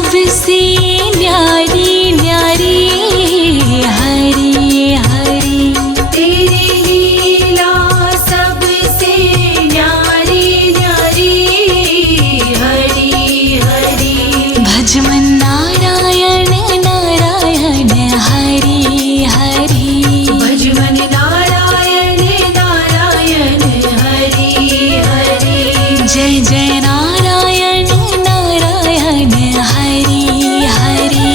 सबसे न्यारी न्यारी हरी हरी। तेरी लीला सबसे न्यारी न्यारी हरी हरी। भज मन नारायण नारायण हरी हरी। भज मन नारायण नारायण हरी हरी। जय जय नारायण नारायण हरी हरी।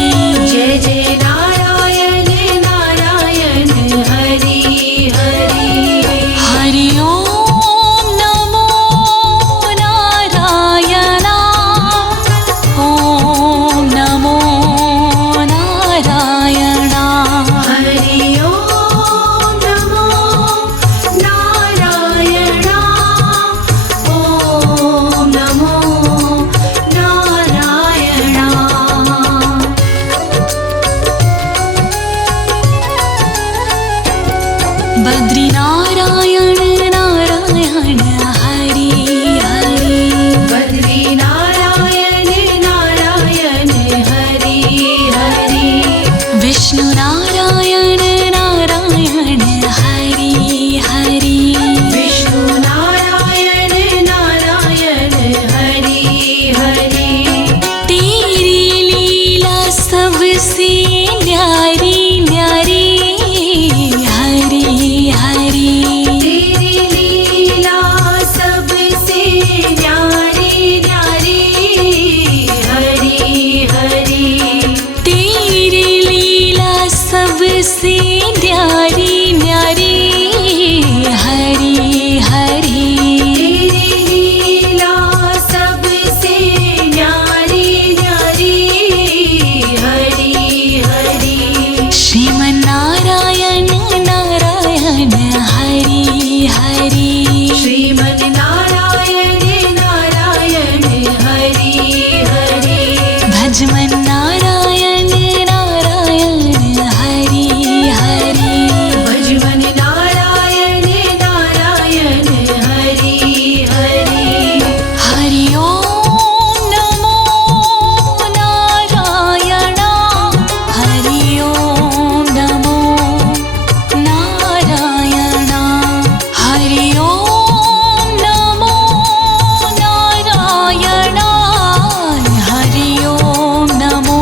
जय जय नारायण नारायण हरी हरी। हरि ओम नमो नारायण। ओम नमो नारायण। हरि ओम नमो नारायण। ओम नमो नारायण। बद्री नारायण नारायण हरि हरि। बद्री नारायण नारायण हरि हरि। विष्णु नारायण नारायण हरि हरि। विष्णु नारायण नारायण हरि हरि। तेरी लीला सबसे न्यारी न्यारी हरि हरि। तेरी लीला सबसे न्यारी न्यारी हरि हरि। तेरी लीला सबसे न्यारी न्यारी हरि हरि। तेरी लीला सबसे न्यारी न्यारी हरि हरि। श्रीमन नारायण नारायण हरि हरि। श्रीमन नारायण नारायण हरि हरि। भज मन नारायण नारायण हरि हरि। भज मन नारायण नारायण हरि हरि। हरि ओम नमो नारायण। हरि ओम नमो नारायण। हरि ओम नमो नारायण। हरि ओम नमो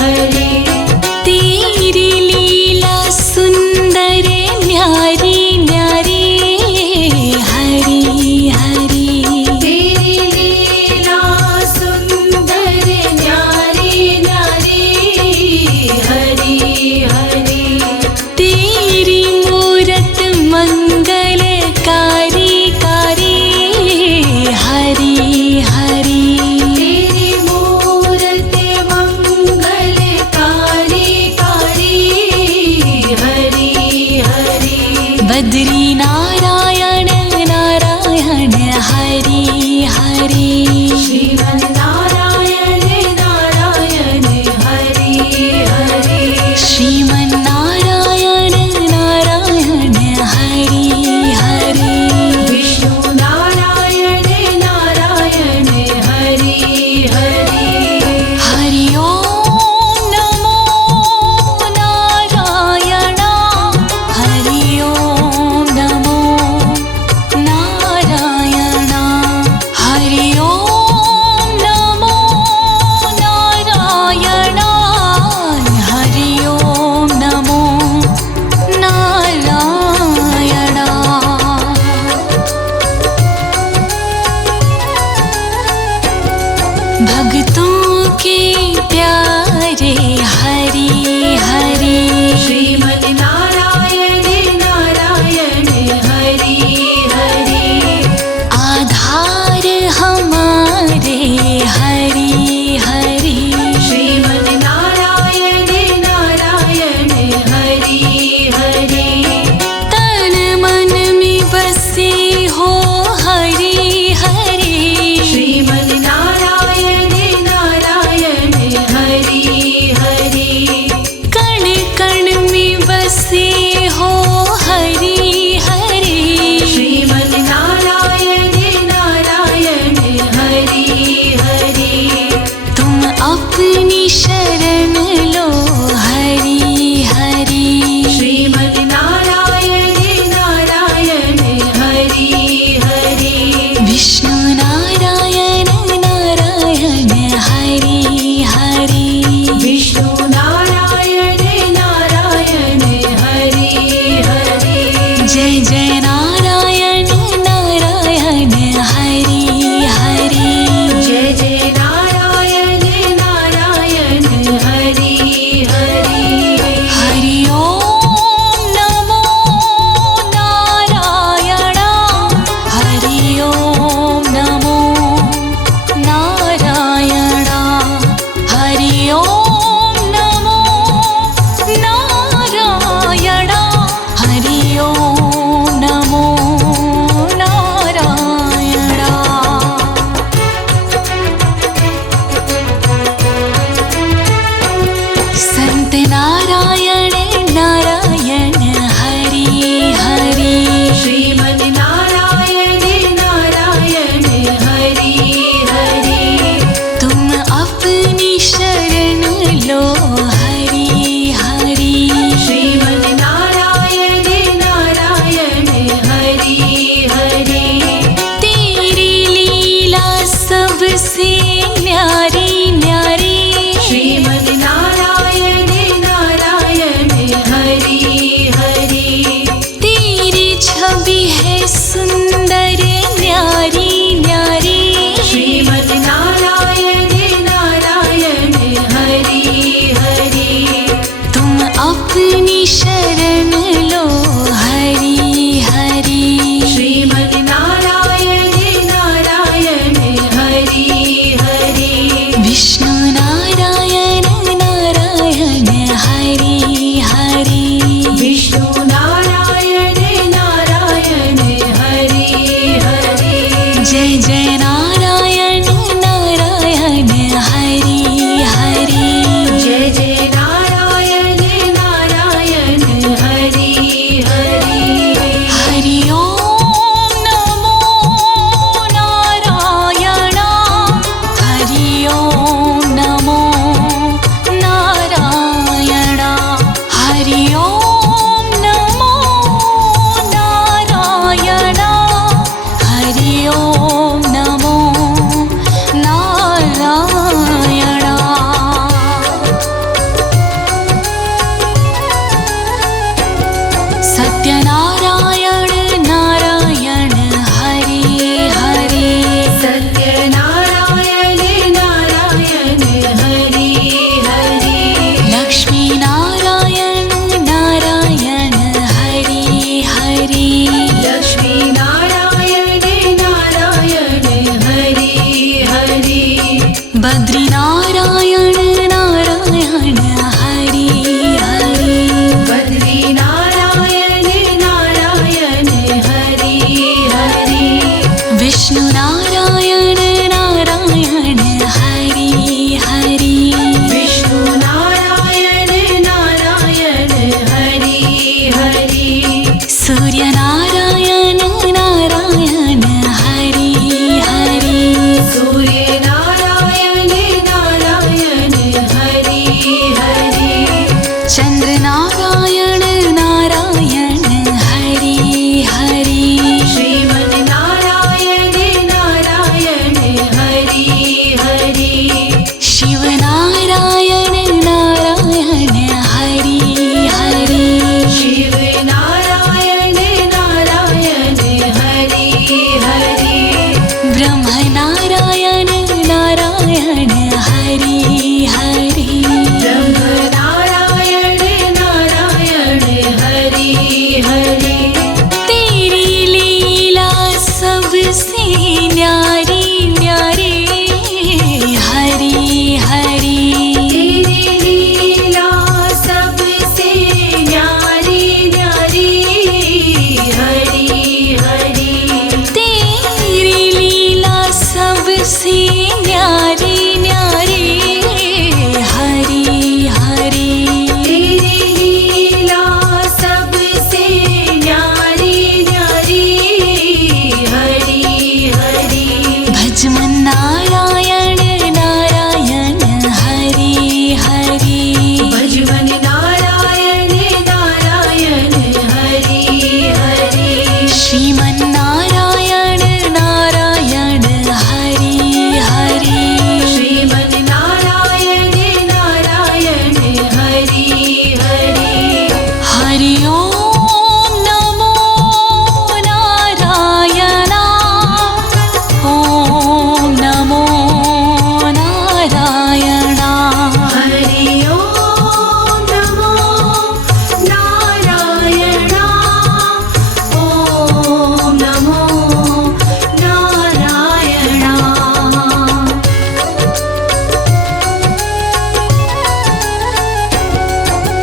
हरि तेरी लीला सुंदर न्यारी न्यारी हरि हरि तेरी लीला सुंदर न्यारी न्यारी हरि हरि तेरी मूरत मंगलकारी कारी हरि हरि तेरी मूरत मंगलकारी कारी हरि हरि बद्री नारायण नारायण हरि हरि श्रीमन्नारायण नारायण हरि हरि श्रीमन्नारायण नारायण हरि हरि विष्णु नारायण नारायण हरि हरि हरि ओम नमो नारायण हरि ओम नमो नारायण हरि ओम नमो नारायण हरि ओम नमो नारायण भक्तों के प्यारे हरि हरि श्रीमन्नारायण नारायण हरि हरि आधार हमारे हरि हरि श्रीमन्नारायण नारायण हरि हरि तन मन में बसे हो हरि हरि श्रीमन्नारायण नारायण हरि हरि कण कण में बसे हो हरि हरि श्रीमन्नारायण नारायण हरि हरि तुम अपनी शरण लो हरि हरि श्रीमन्नारायण नारायण हरि हरि विष्णु नारायण नारायण हरि हरि विष्णु नारायण नारायण हरि हरि जय जय नारायण नारायण हरि हरि जय जय नारायण नारायण हरि हरि हरि ओम नमो नारायण हरि ओम नमो नारायण हरि ओम नमो नारायण हरि ओम नमो नारायण संत नारायण नारायण हरि हरि श्रीमन्नारायण नारायण हरि हरि तुम अपनी शरण लो हरि हरि श्रीमन्नारायण नारायण हरि हरि तेरी लीला सबसे न्यारी न्यारी श्रीमन्नारायण नारायण हरि हरि तेरी छवि है सुंदर न्यारी न्यारी श्रीमन्नारायण नारायण हरि हरि तुम अपनी शरण लो हरि हरि श्रीमन्नारायण नारायण हरि हरि विष्णु नारायण नारायण हरि हरि विष्णु नारायण नारायण हरि हरि जय जय नारायण नारायण हरि हरि जय जय नारायण नारायण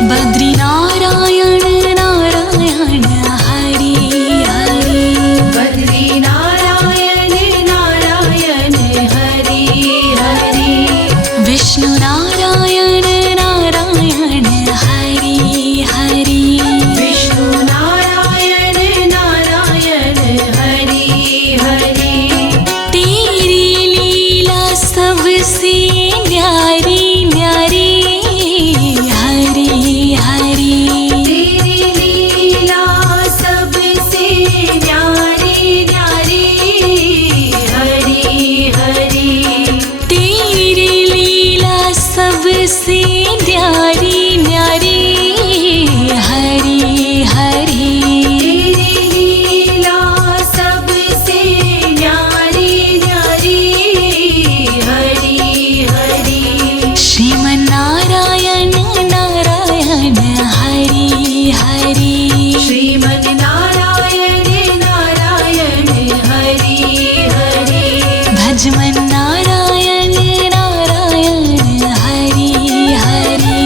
बद्री नारायण नारायण हरि हरि बद्री नारायण नारायण हरि हरि विष्णु नारायण नारायण हरि हरि विष्णु नारायण नारायण हरि हरि तेरी लीला सबसे न्यारी न्यारी हरि हरि तेरी लीला सबसे न्यारी न्यारी हरि हरि तेरी लीला सबसे न्यारी न्यारी हरि हरि तेरी लीला सबसे न्यारी न्यारी हरि हरि श्रीमन्नारायण नारायण हरि हरि श्रीमन् नारायण नारायण हरि हरि भजमन्नारायण नारायण हरि हरि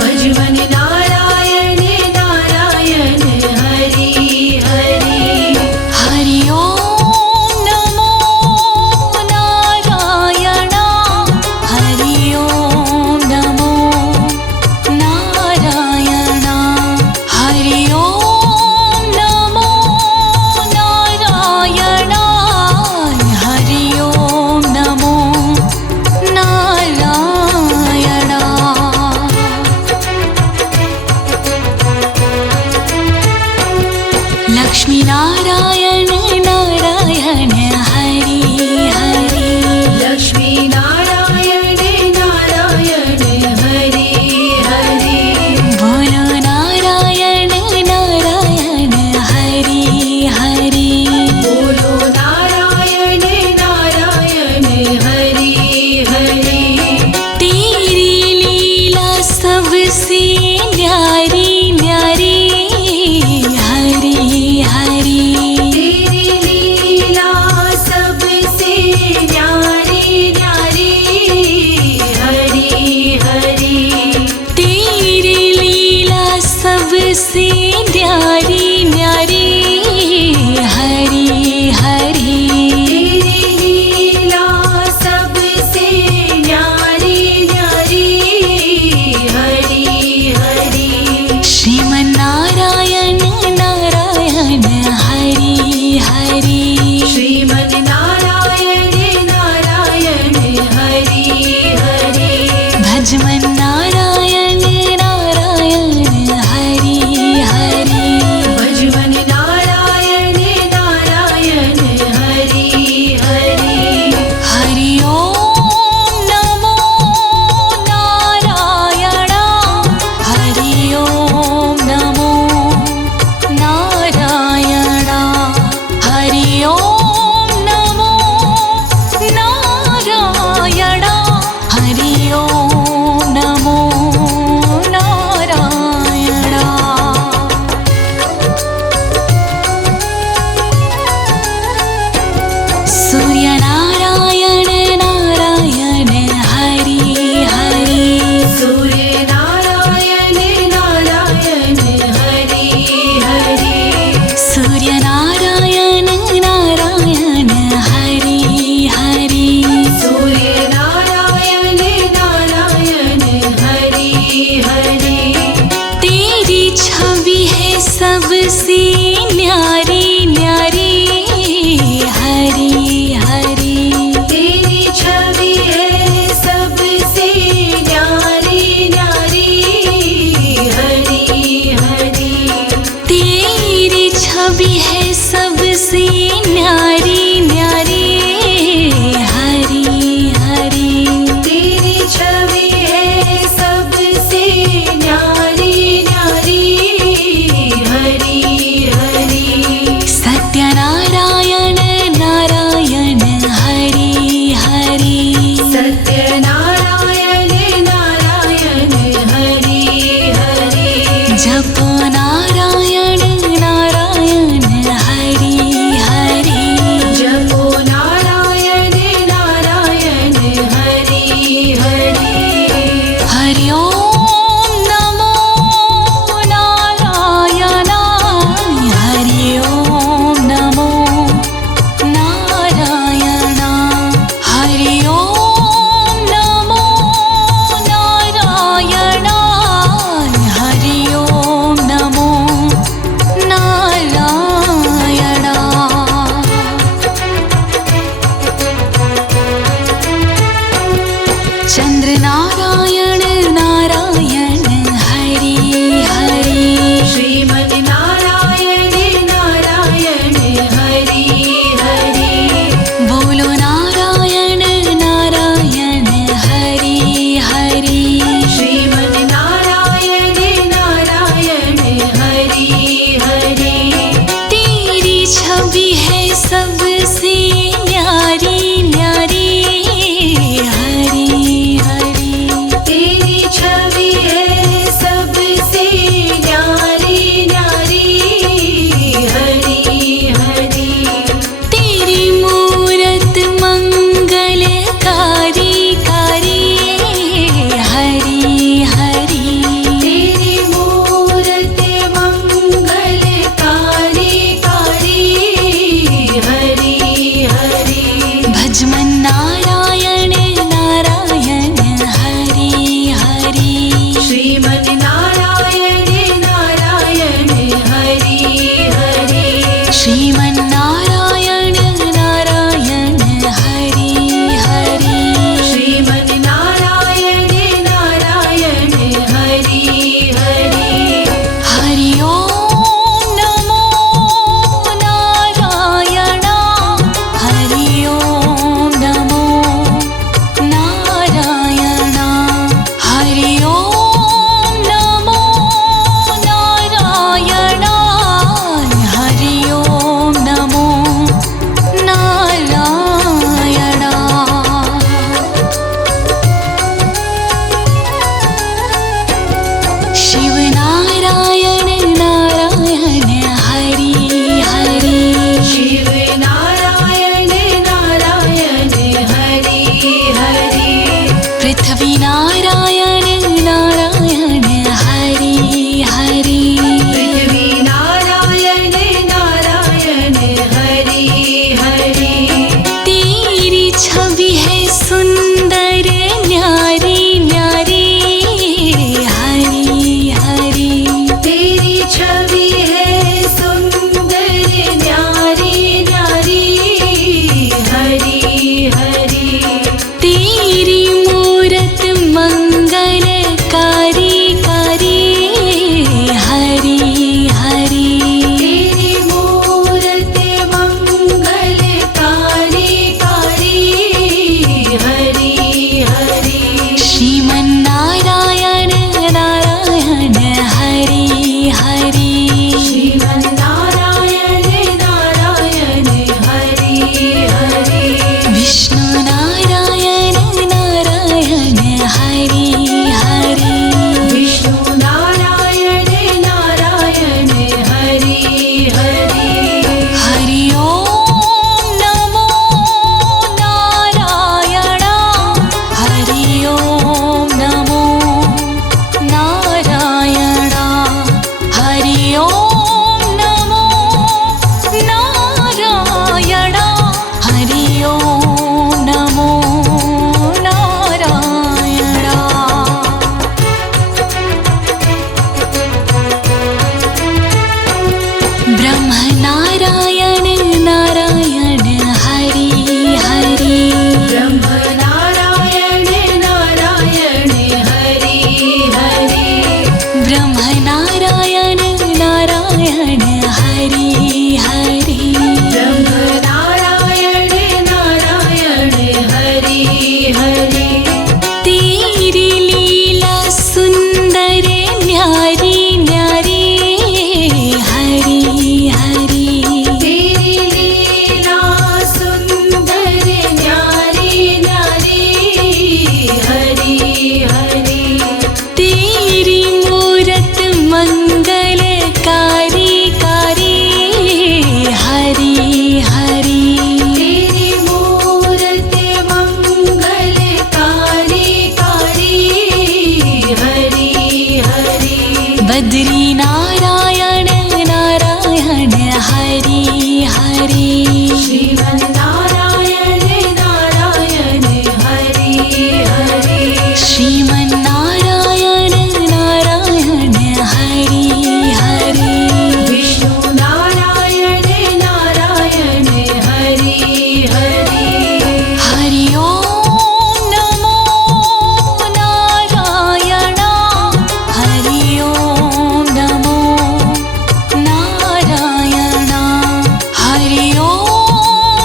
भजमन् नारायण नारायण हरि हरि हरि ओम नमो नारायण हरि ओम नमो नारायण हरि ओम नमो नारायण हरि ओम नमो नारायण लक्ष्मी नारायण नारायण हरि हरि लक्ष्मी नारायण नारायण हरि हरि बोलो नारायण नारायण हरि हरि बोलो नारायण नारायण हरि हरि तेरी लीला सबसे न्यारी न्यारी हरि हरि तेरी लीला सबसे न्यारी न्यारी हरि हरि तेरी लीला सबसे न्यारी न्यारी हरि हरि तेरी लीला सबसे न्यारी न्यारी हरि हरि श्रीमन्नारायण नारायण हरि हरि श्रीमन् नारायण नारायण हरि हरि भजमन्नारायण नारायण हरि हरि भजमन् नारायण नारायण हरि हरि हरि ओम नमो नारायण हरि ओम नमो नारायण हरि ओम नमो नारायण हरि ओम नमो नारायण सूर्य नारायण नारायण हरि हरि सूर्य नारायण नारायण हरि हरि सूर्य नारायण नारायण हरि हरि सूर्य नारायण नारायण हरि हरि तेरी छवि है सबसे न्यारी न्यारी हरि हरि तेरी छवि है सबसे न्यारी न्यारी हरि हरि तेरी छवि है सबसे न्यारी न्यारी हरि हरि तेरी छवि है सबसे न्यारी न्यारी हरि हरि श्रीमन् नारायण नारायण हरि हरि श्रीमन्नारायण नारायण हरि हरि श्रीमन् नारायण नारायण हरि हरि हरि ओम नमो नारायण हरि ओम नमो नारायण हरि ओम नमो नारायण हरि ओम नमो नारायण शिव नारायण नारायण हरि हरि शिव नारायण नारायण हरि हरि पृथ्वी नारायण नारायण हरि हरि पृथ्वी नारायण नारायण हरि हरि तेरी छवि है सुंदर न्यारी न्यारी हरि हरि तेरी छवि है सुंदर न्यारी न्यारी हरि हरि तेरी मूरत मंगलकारी कारी हरि हरि तेरी मूरत मंगलकारी कारी हरि हरि श्रीमन्नारायण नारायण हरि हरि श्रीमन् नारायण नारायण हरि हरि विष्णु नारायण नारायण हरि हरि विष्णु नारायण नारायण हरि हरि हरि ओम नमो नारायण हरि ओम नमो नारायण हरि ओम नमो नारायण हरि ओम नमो नारायण ब्रह्म नारायण नारायण हरि हरि ब्रह्म नारायण नारायण हरि हरि ब्रह्म नारायण नारायण हरि हरि ब्रह्म नारायण नारायण हरि हरि तेरी लीला सुंदर न्यारी न्यारी हरि हरि तेरी लीला सुंदर न्यारी न्यारी हरि हरि तेरी मूरत मंगलकारी कारी हरि हरि तेरी मूरत मंगलकारी कारी हरि हरि बद्री नारायण नारायण हरि हरि श्रीमन् नारायण नारायण हरि हरि श्रीमन्नारायण नारायण हरि हरि विष्णु नारायण नारायण हरि हरि हरि ओम नमो नारायण हरि ओम नमो नारायण हरि ओम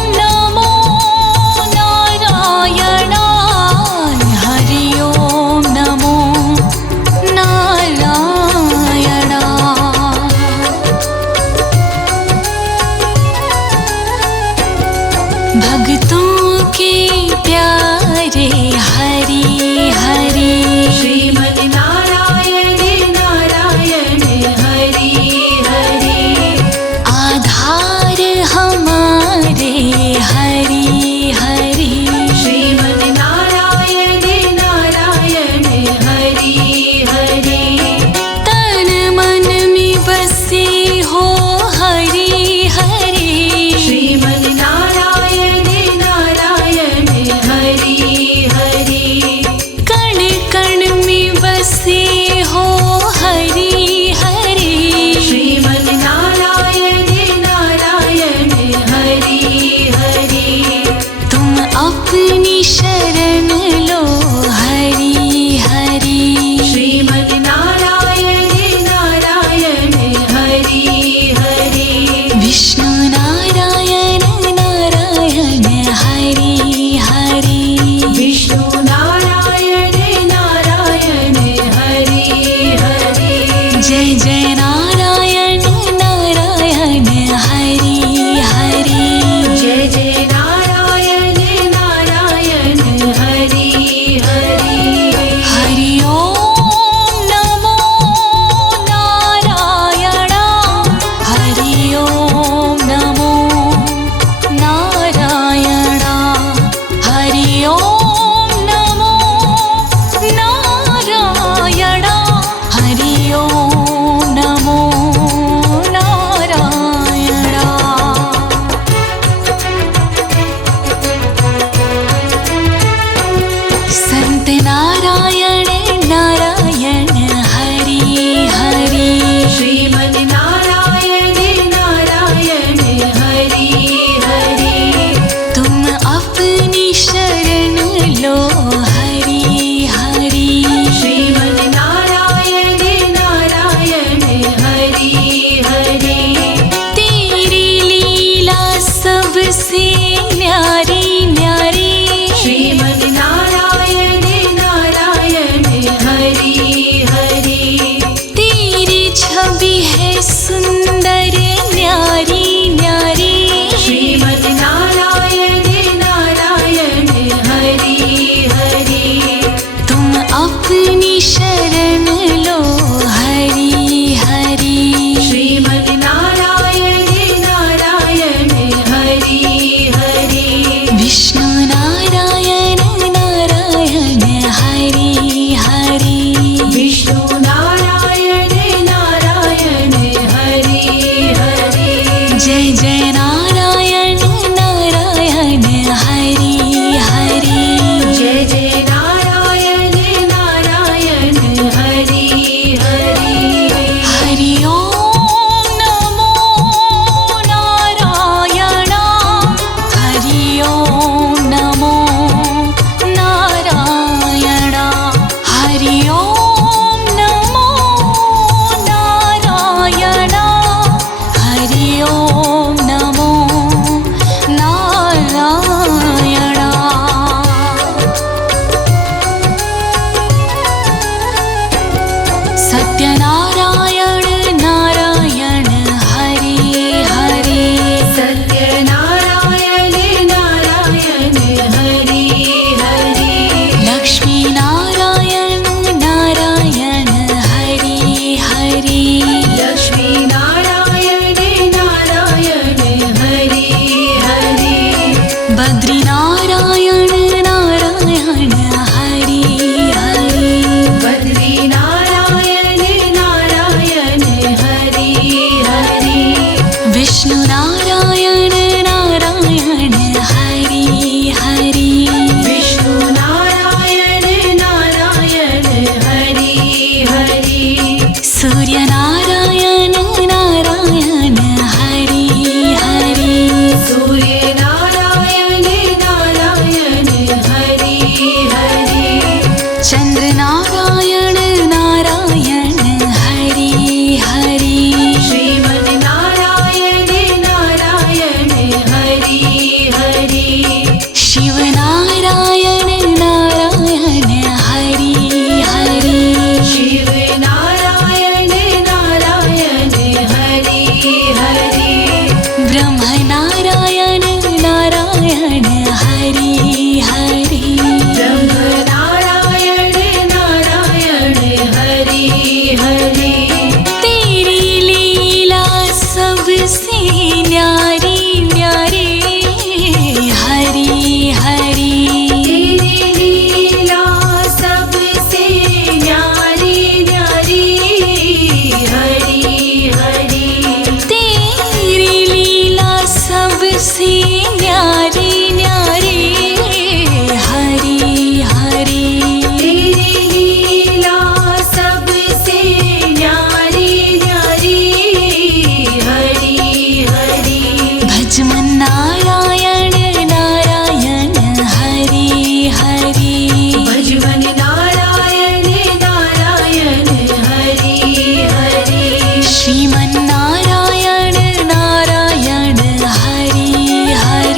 सबसे न्यारी न्यारी श्रीमद् नारायण नारायण हरि हरि तेरी छवि है सुंदर न्यारी न्यारी श्रीमद् नारायण नारायण हरि हरि तुम अपनी शरण लो हरि हरि श्रीमद् नारायण नारायण हरि हरि विष्णु नारायण नारायण हरि हरि विष्णु नारायण नारायण हरि हरि जय जय नारायण नारायण हरि हरि जय जय नारायण नारायण हरि हरि हरि ओम नमो नारायण हरि ओम नमो नारायण हरि ओम नमो नारायण हरि ओम नमो नारायण सत्यनारायण नारायण हरि हरि सत्यनारायण नारायण हरि हरि लक्ष्मी नारायण नारायण हरि हरि लक्ष्मी नारायण नारायण हरि हरि बद्री नारायण नारायण हरि हरि बद्री नारायण नारायण हरि हरि विष्णु नारायण नारायण हरि हरि विष्णु नारायण नारायण हरि हरि सूर्य नारायण नारायण हरि हरि सूर्य नारायण नारायण हरि हरि चंद्र नारायण नारायण हरि हरि श्रीमद् नारायण नारायण हरि हरि शिव नारायण नारायण हरि हरि शिव नारायण नारायण हरि हरि ब्रह्म नारायण नारायण हरि हरि ब्रह्म नारायण नारायण हरि हरि तेरी लीला सबसे न्यारी न्यारी हरि हरि तेरी लीला सबसे न्यारी न्यारी हरि हरि तेरी लीला सबसे न्यारी न्यारी हरि हरि तेरी लीला सबसे न्यारी न्यारी हरि हरि भजमन नारायण नारायण हरि हरि भजवन नारायण नारायण हरि हरि श्रीमन नारायण नारायण हरि हरि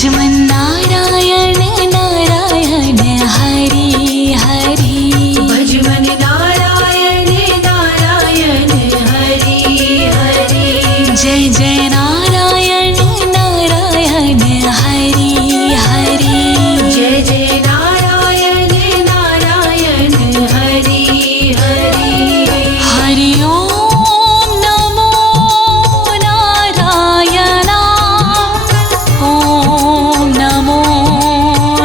भजमन नारायण नारायण हरि हरि भजमन नारायण नारायण हरि हरि जय जय नारायण नारायण हरि हरि जय जय नारायण नारायण हरि हरि हरि ओम नमो नारायण ओम नमो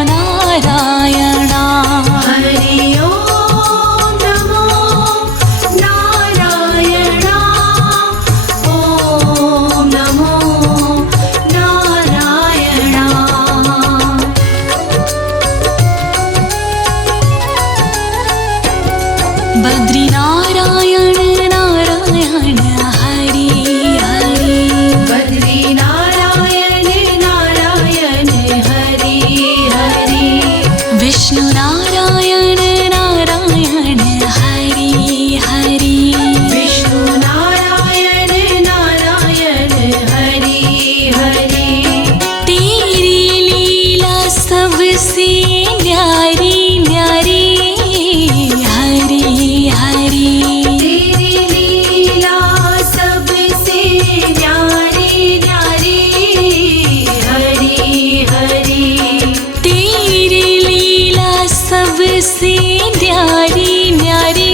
नारायण हरि ओम नमो नारायण ओम नमो नारायण बद्री नारायण नारायण हरि हरि बद्री नारायण नारायण हरि हरि विष्णु नारायण नारायण हरि हरि विष्णु नारायण नारायण हरि हरि तेरी लीला सबसे न्यारी न्यारी हरि हरि तेरी लीला सबसे न्यारी न्यारी हरि हरि तेरी लीला सबसे न्यारी न्यारी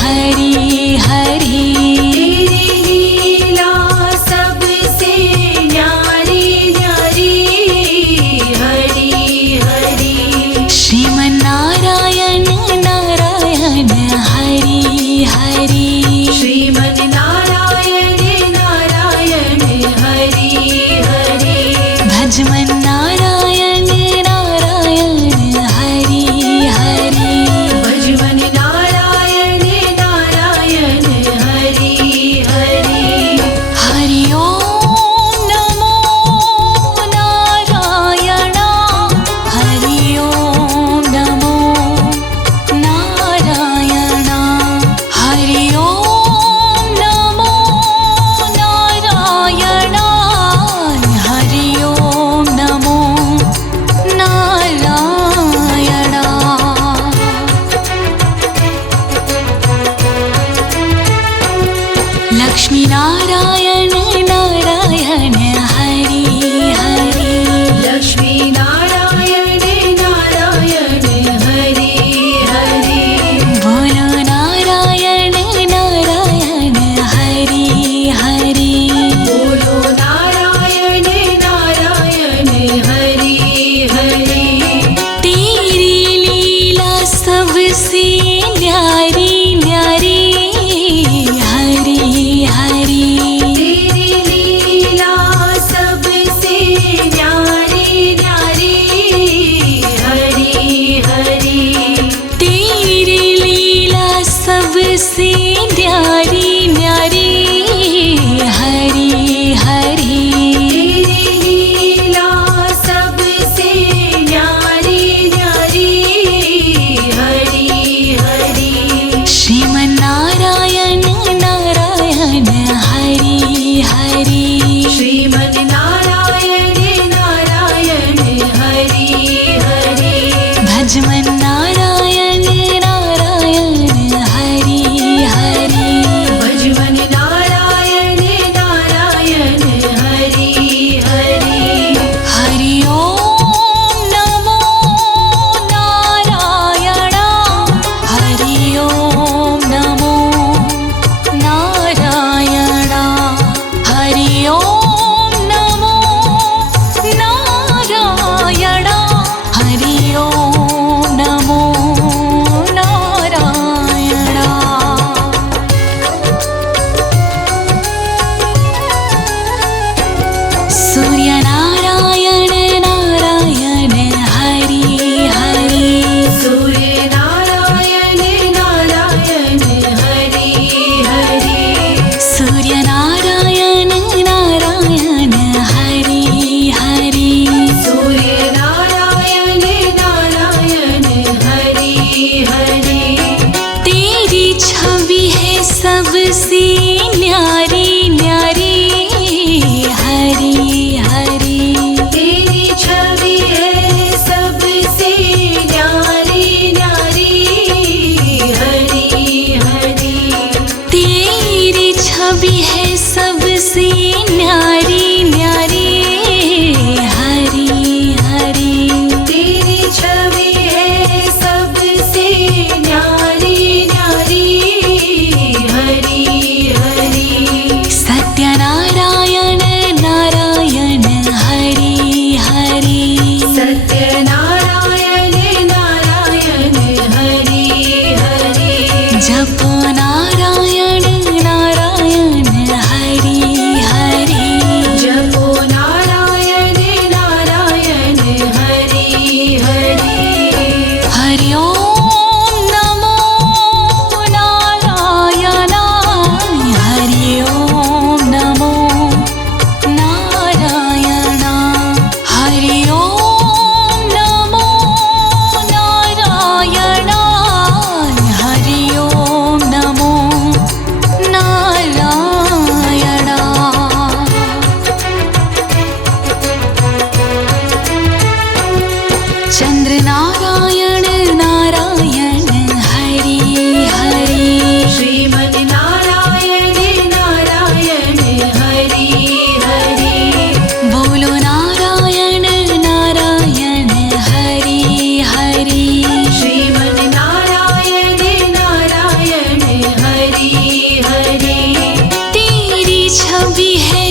हरि हरि तेरी लीला सबसे न्यारी न्यारी हरि हरि श्रीमन नारायण नारायण हरि हरि श्रीमन नारायण नारायण हरि हरि भजमन नारायण नारायण हरि हरि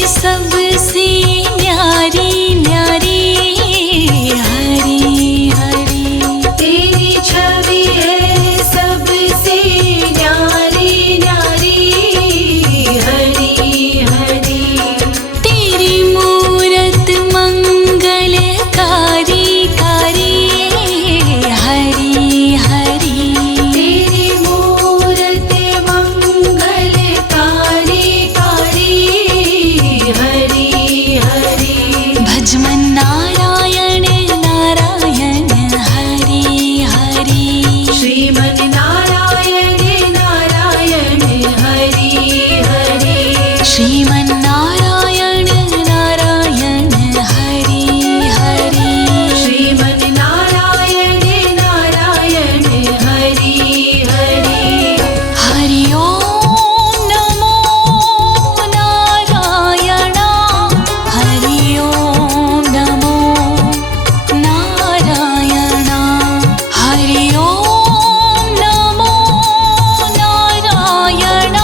सबसे न्यारी न्यारी हरी हरी। तेरी छवि है सबसे न्यारी न्यारी हरी हरी। तेरी मूरत मंगलकारी कारी हरी हरी। तेरी मूरत मंगलकारी कारी हरी हरी। भजमन नारायण नारायण हरी हरी। श्रीमन नारायण नारायण हरि हरि। श्रीमन नारायण नारायण हरी हरी। श्रीमन नारायण नारायण हरि हरि। हरि ओम नमो नारायण। हरि ओम नमो नारायण। हरि ओम नमो नारायण।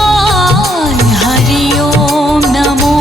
हरि ओम नमो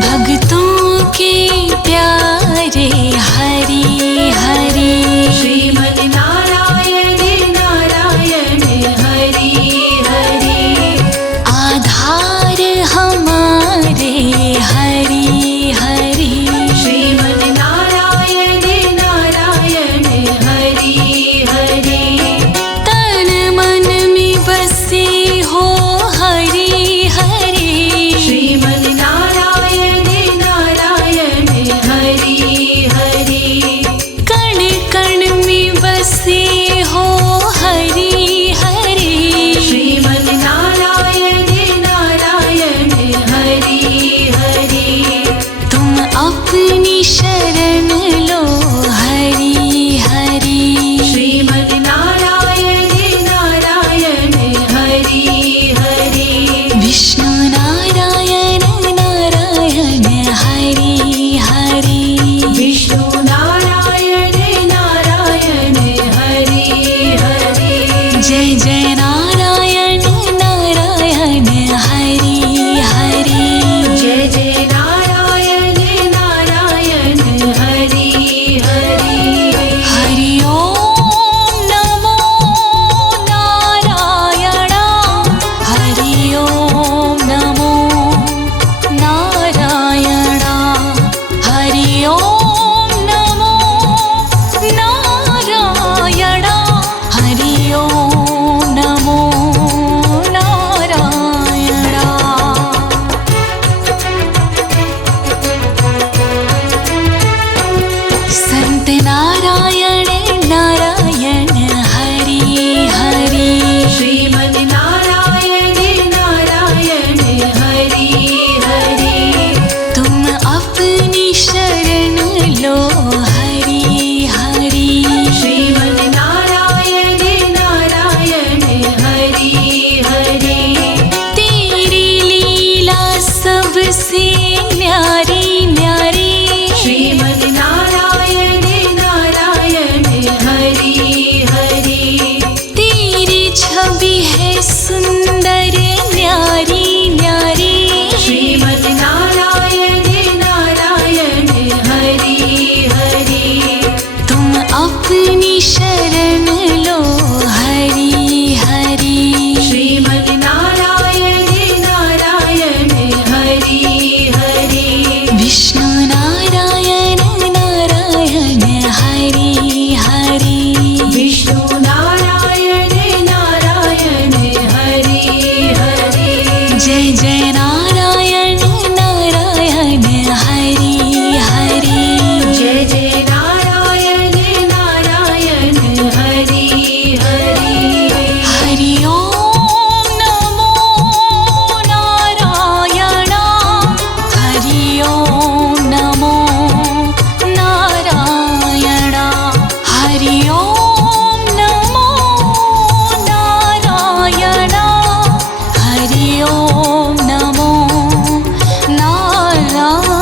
भक्तों के प्यारे हरि हरि श्रीमन नारायण नारायण हरि हरि आधार हमारे हरि हरि श्रीमन नारायण नारायण हरि हरि तन मन में बसे हो हरि हरि श्रीमन नारायण नारायण हरि हरि कण कण में बसे हो हरि हरि श्रीमन नारायण नारायण हरि हरि तुम अपनी शरण लो हरि हरि श्रीमन नारायण नारायण हरि हरि विष्णु नारायण नारायण हरि हरि विष्णु नारायण नारायण हरि हरि जय जय नारायण नारायण हरि हरि जय जय नारायण नारायण हरि हरि हरि ओम नमो नारायण हरि ओम नमो नारायण हरि ओम नमो नारायण हरि ओम नमो नारायण संत नारायण नारायण हरि हरि श्रीमन नारायण नारायण हरि हरि तुम अपनी शरण लो हरि हरि श्रीमन नारायण नारायण हरि हरि तेरी लीला सबसे न्यारी न्यारी श्रीमन नारायण नारायण हरि हरि तेरी छवि है सुंदर न्यारी न्यारी श्रीमन नारायण नारायण हरि हरि तुम अपनी शरण लो हरि हरि श्रीमन नारायण नारायण हरि हरि विष्णु नारायण नारायण हरि हरि विष्णु नारायण नारायण हरि हरि जय जय नारायण नारायण हरि हरि जय जय नारायण नारायण हरि हरि हरि ओम नमो नारायण हरि ओम नमो नारायण हरि ओम नमो नारायण हरि ओम नमो नारायण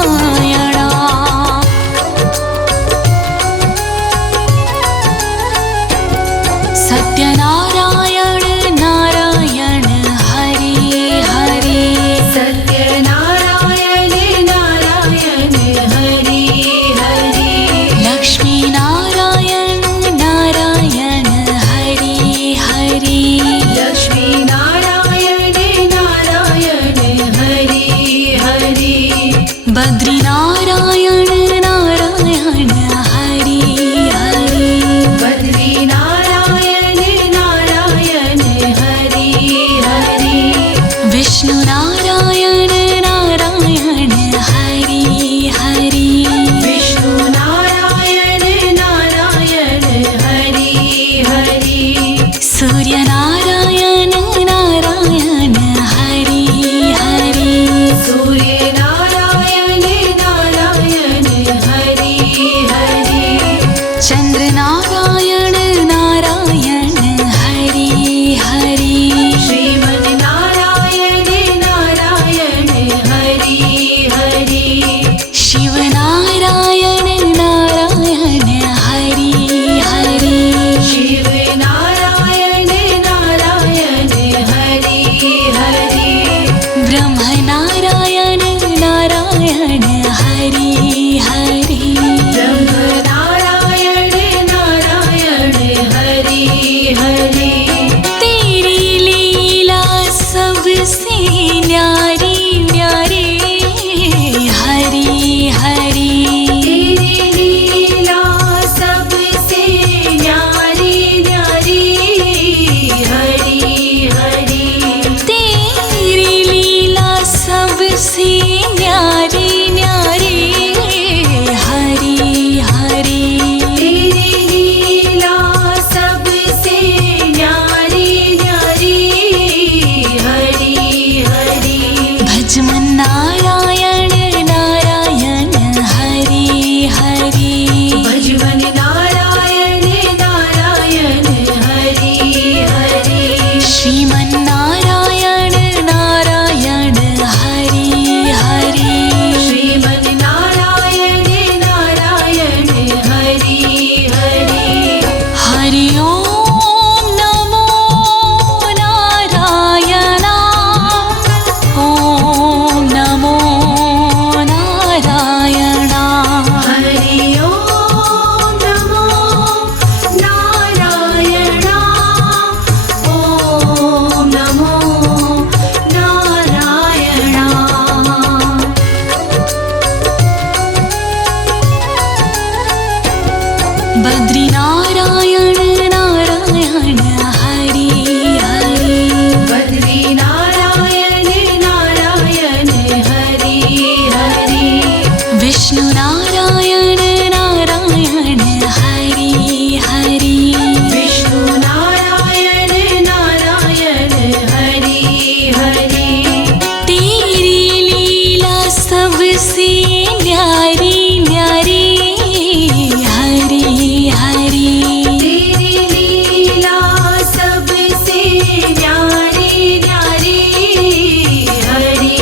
सत्यनारायण नारायण हरि हरि सत्यनारायण नारायण हरि हरि लक्ष्मी नारायण नारायण हरि हरि लक्ष्मी नारायण नारायण हरि हरि बद्री नारायण नारायण हरि हरि बद्री नारायण नारायण हरि हरि विष्णु नारायण नारायण हरि हरि विष्णु नारायण नारायण हरि हरि सूर्य नारायण नारायण हरि हरि सूर्य नारायण नारायण सबसे न्यारी न्यारी हरि हरि तेरी लीला सबसे न्यारी न्यारी हरि हरि भजमन नारायण नारायण हरि हरि भजमन नारायण नारायण हरि हरि श्रीमन नारायण नारायण हरि हरि श्रीमन नारायण नारायण हरि हरि हरि ओम नमो नारायण ओम नमो नारायण हरि ओम नमो नारायण ओम नमो नारायण बद्री नारायण नारायण हरि हरि बद्री नारायण नारायण हरि हरि विष्णु नारायण नारायण हरि हरि विष्णु नारायण नारायण हरि हरि तेरी लीला सबसे न्यारी न्यारी हरि हरि तेरी लीला सबसे न्यारी न्यारी हरि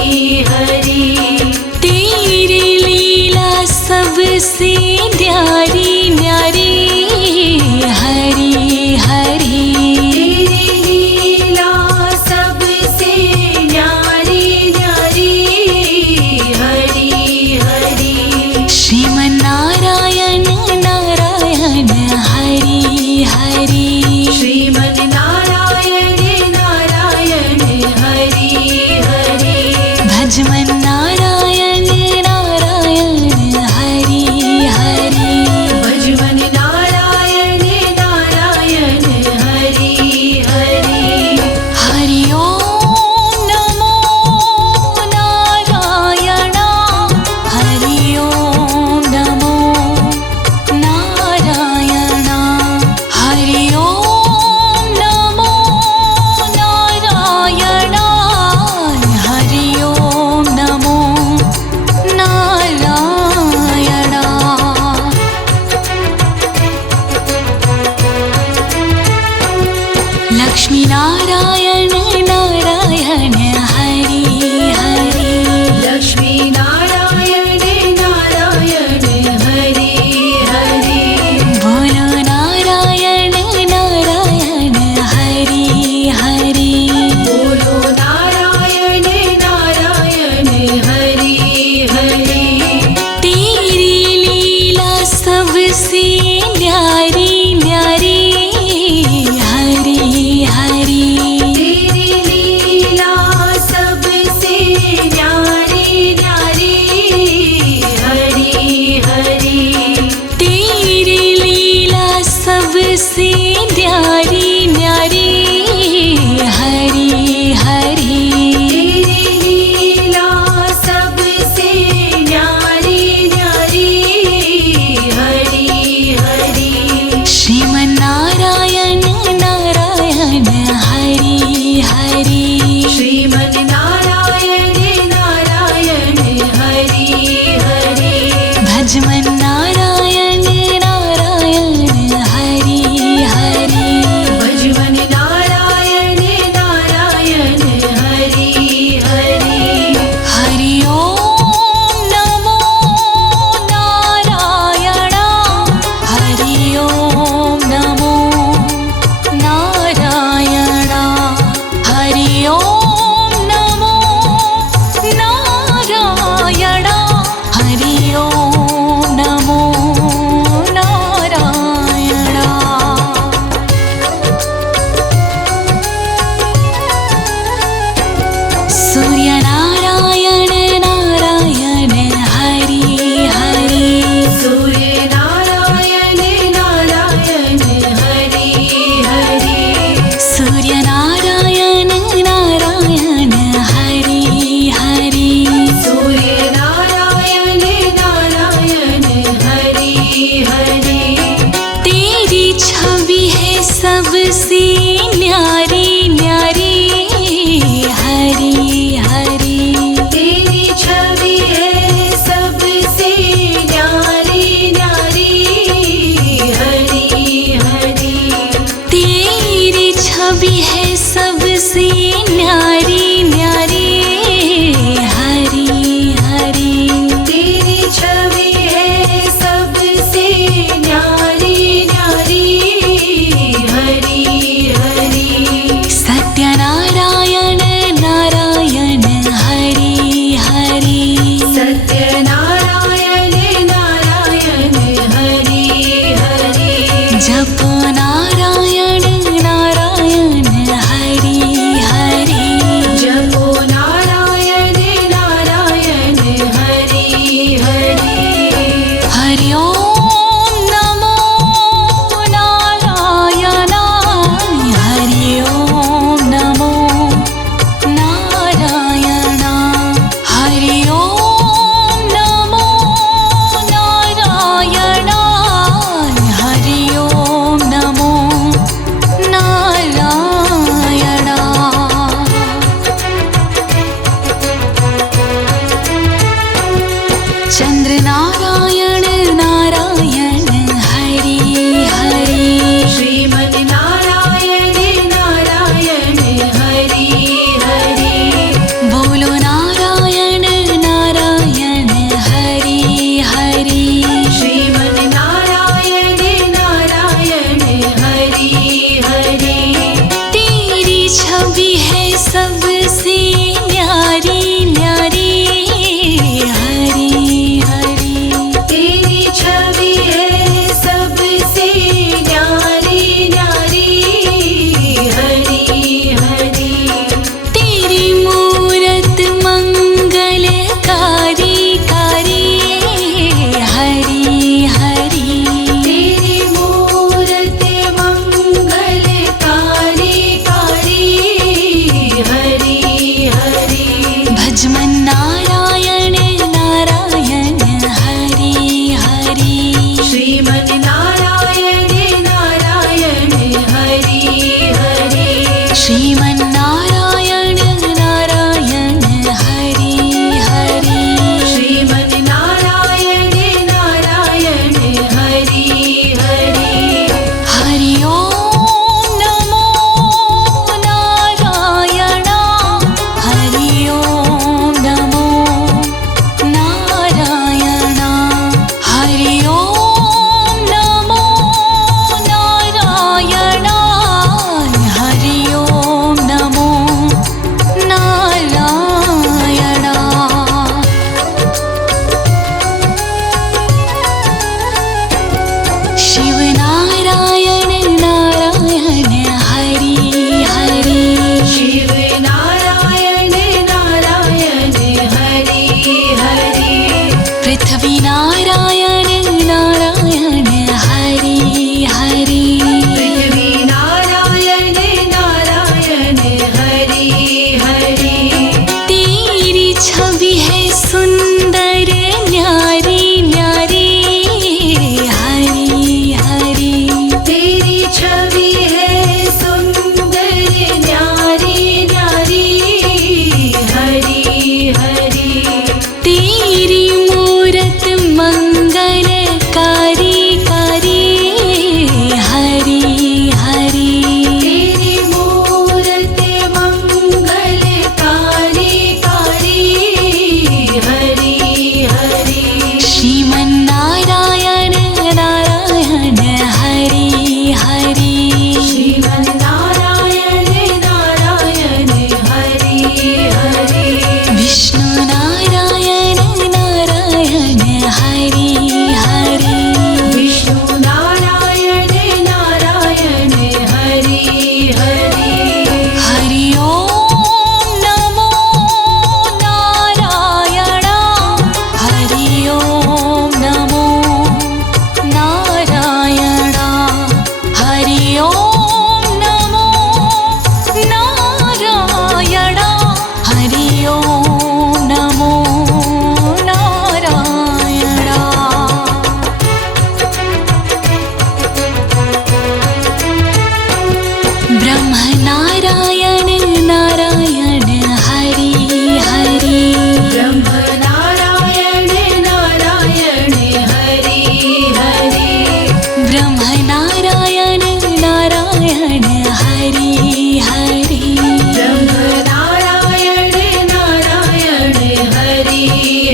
हरि तेरी लीला सबसे न्यारी न्यारी हरि हरि तेरी लीला सबसे न्यारी न्यारी हरि हरि श्रीमन नारायण नारायण हरि हरि श्रीमन नारायण नारायण हरि हरि भजमन नारायण नारायण हरि हरि भजमन नारायण नारायण हरि हरि हरि ओम नमो नारायण हरि ओम नमो नारायण हरि ओम नमो नारायण हरि ओम नमो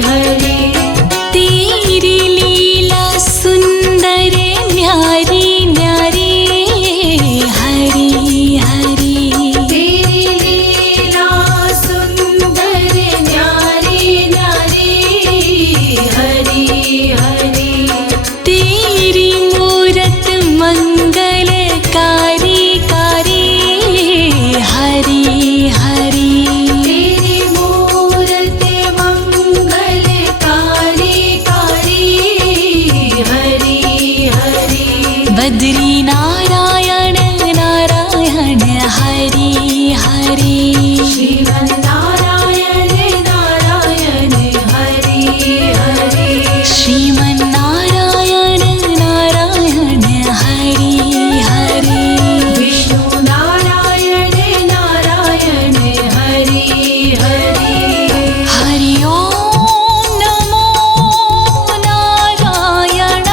हरि तेरी लीला सुंदर न्यारी न्यारी हरि हरि तेरी लीला सुंदर न्यारी न्यारी हरि हरि तेरी मूरत मंगलकारी कारी हरि हरि तेरी मूरत मंगलकारी कारी हरि हरि बद्री नारायण नारायण हरि हरि श्रीमन् नारायण नारायण हरि हरि श्रीमन्नारायण नारायण हरि हरि विष्णु नारायण नारायण हरि हरि हरि ओम नमो नारायण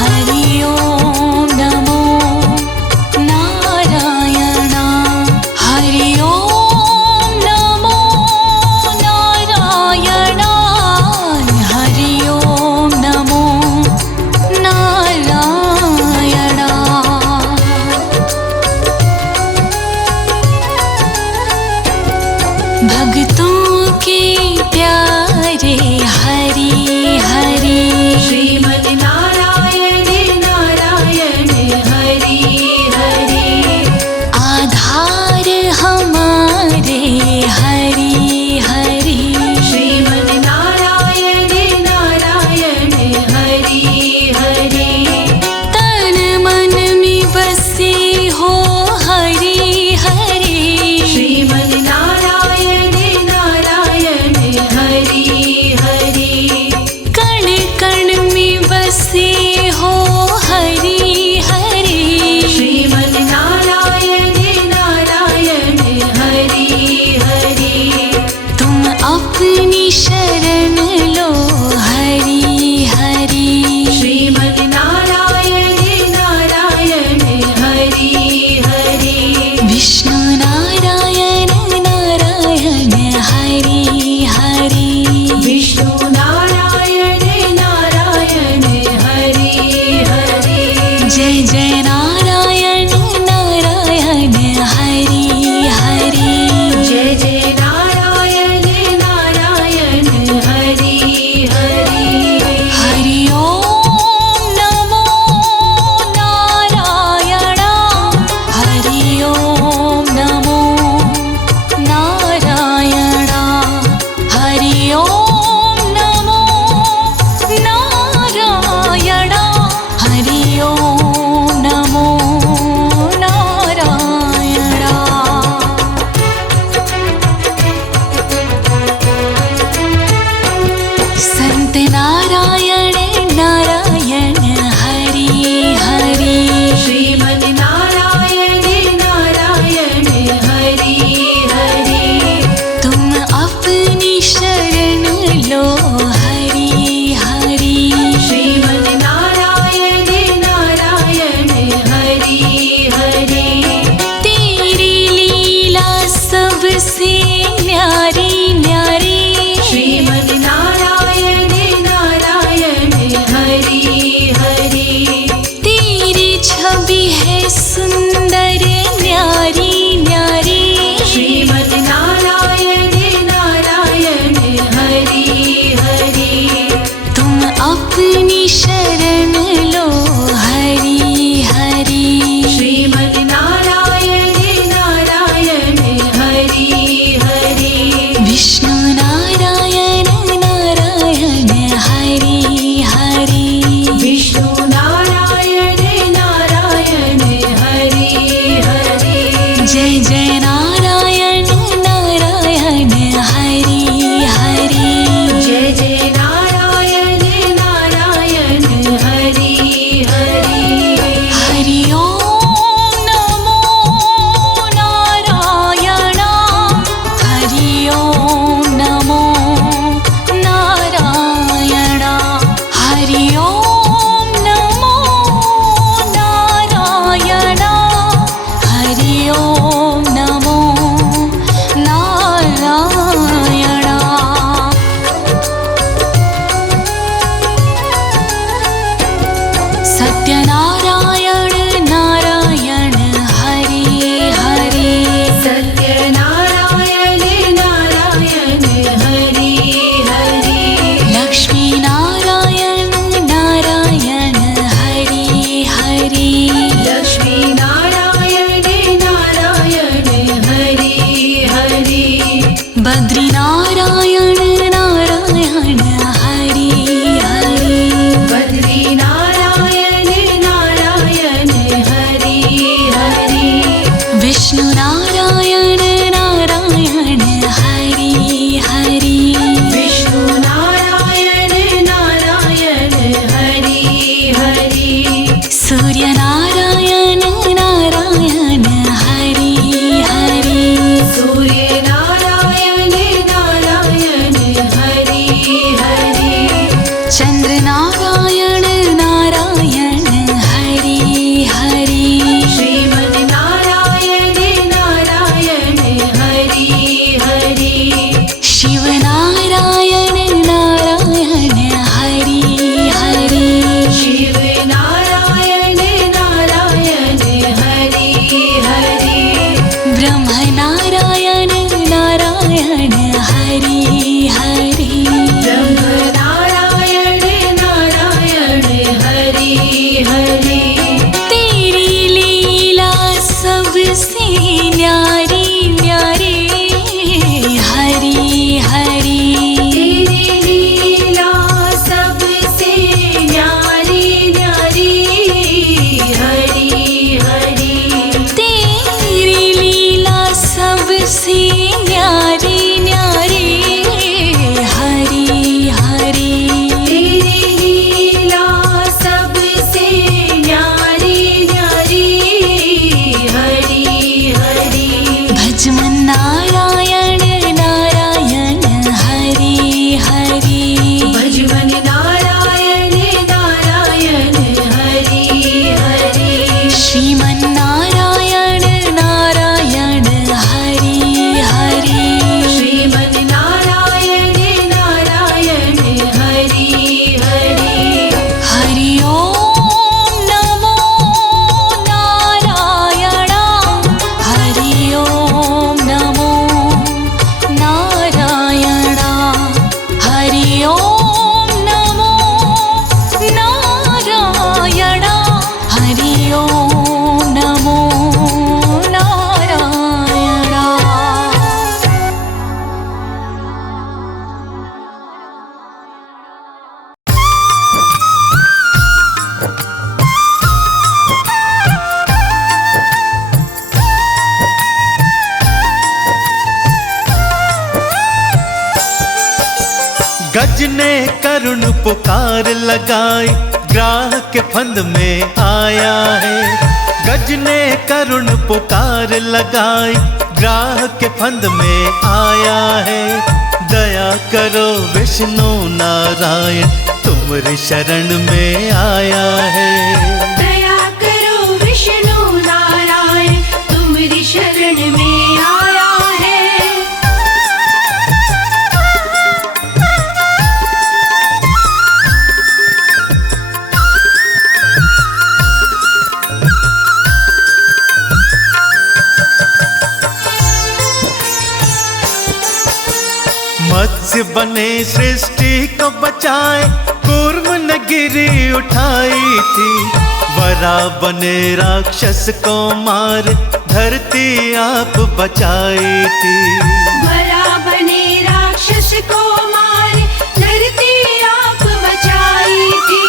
हरि ओम नमो नारायण हरि ओम नमो नारायण हरि ओम नमो नारायण भक्तों के प्यारे हरि हरि श्रीमन् नारायण नारायण हरि हरि आधार हमारे हरि हरि श्रीमन् नारायण नारायण हरि हरि तन मन में बसे हो हरि हरि श्रीमन् नारायण नारायण हरि हरि कण कण में बसे हो हरि हरि श्रीमन् नारायण नारायण हरि हरि तुम अपनी शरण लो हरि हरि श्रीमन् नारायण नारायण हरि हरि विष्णु नारायण नारायण हरि हरि विष्णु नारायण नारायण हरि हरि जय जय नारायण नारायण हरि हरि जय जय नारायण नारायण हरि हरि हरि ओम नमो नारायण हरि ओम नमो नारायण हरि ओम नमो नारायण हरि ओम नमो नारायण संत नारायण नारायण हरि हरि श्रीमन् नारायण नारायण हरि हरि तुम अपनी शरण लो हरि हरि श्रीमन् नारायण नारायण हरि हरि तेरी लीला सबसे न्यारी न्यारी श्रीमन् नारायण नारायण हरि हरि तेरी छवि है सुंदर न्यारी न्यारी श्रीमन् नारायण नारायण हरि हरि तुम अपनी शरण लो हरि हरि श्रीमन् नारायण नारायण हरि हरि विष्णु नारायण नारायण हरि हरि विष्णु नारायण नारायण हरि हरि जय जय नारायण नारायण हरि हरि जय जय नारायण नारायण हरि ओम नमो नारायण हरि ओम नमो नारायण। गज ने करुण पुकार लगाई, ग्राह के फंद में आया है। गज ने करुण पुकार लगाई, ग्राह के फंद में आया है। दया करो विष्णु नारायण, तुम्हारी शरण में आया है। दया करो विष्णु नारायण, तुम्हारी शरण में आया है। मत्स्य बने सृष्टि को बचाए, कूर्म ने गिरी उठाई थी। वरा बने राक्षस को मार, धरती आप बचाई थी। वरा बने राक्षस को मार, धरती आप बचाई थी।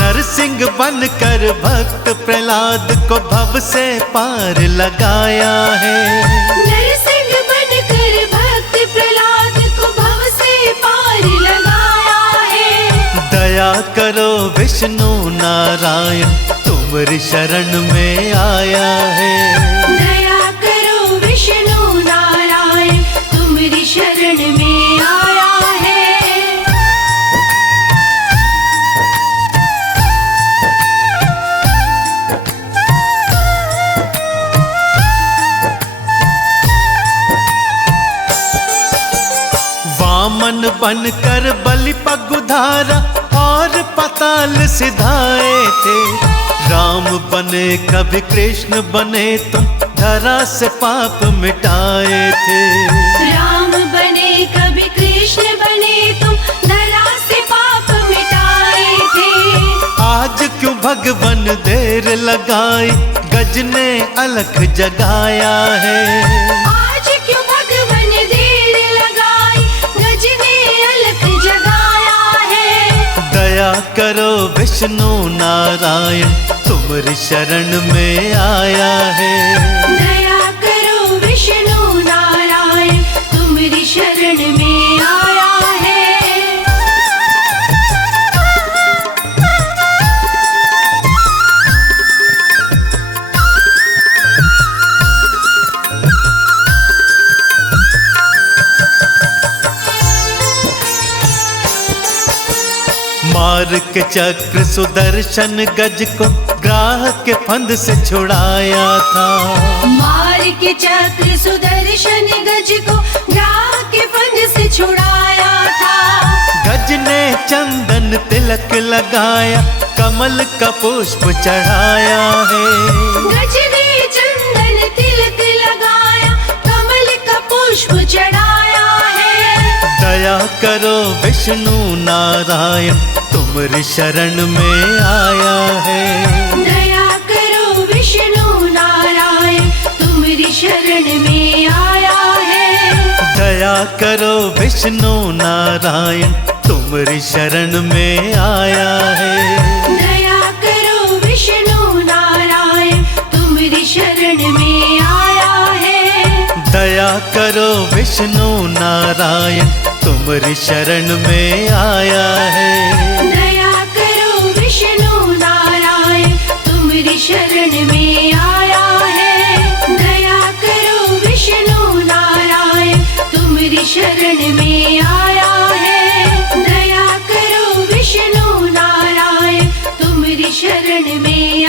नरसिंह बनकर भक्त प्रहलाद को भव से पार लगाया है। नरसिंह बनकर भक्त प्रहलाद को भव से पार लगाया है। दया करो विष्णु नारायण, तुम्हारी शरण में आया है। दया करो विष्णु नारायण, तुम्हारी शरण में आया है। वामन बनकर बलि पगुधारा और पाताल सिधाए थे। राम बने कभी कृष्ण बने, तुम धरा से पाप मिटाए थे। राम बने कभी कृष्ण बने, तुम धरा से पाप मिटाए थे। आज क्यों भगवन देर लगाई, गज ने अलख जगाया है। आज क्यों भगवन देर लगाई, गज ने अलख जगाया है। दया करो विष्णु नारायण, तुम्हारी शरण में आया है। दया करो विष्णु नारायण, तुम्हारी शरण में आया है। मार के चक्र सुदर्शन गज को ग्राह के फंद से छुड़ाया था। मार के चक्र सुदर्शन गज को ग्राह के फंद से छुड़ाया था। गज ने चंदन तिलक लगाया, कमल का पुष्प चढ़ाया है। गज ने चंदन तिलक लगाया, कमल का पुष्प चढ़ाया है। दया करो विष्णु नारायण, तुम्हारी शरण में आया है। दया करो विष्णु नारायण, तुम्हारी शरण में आया है। दया करो विष्णु नारायण, तुम्हारी शरण में आया है। दया करो विष्णु नारायण, तुम्हारी शरण में आया है। दया करो विष्णु नारायण, तुम्हारी शरण में आया है। दया करो विष्णु नारायण, तुम्हारी शरण में आया है। दया करो विष्णु नारायण, तुम्हारी शरण में आया है। दया करो विष्णु नारायण, तुम्हारी शरण में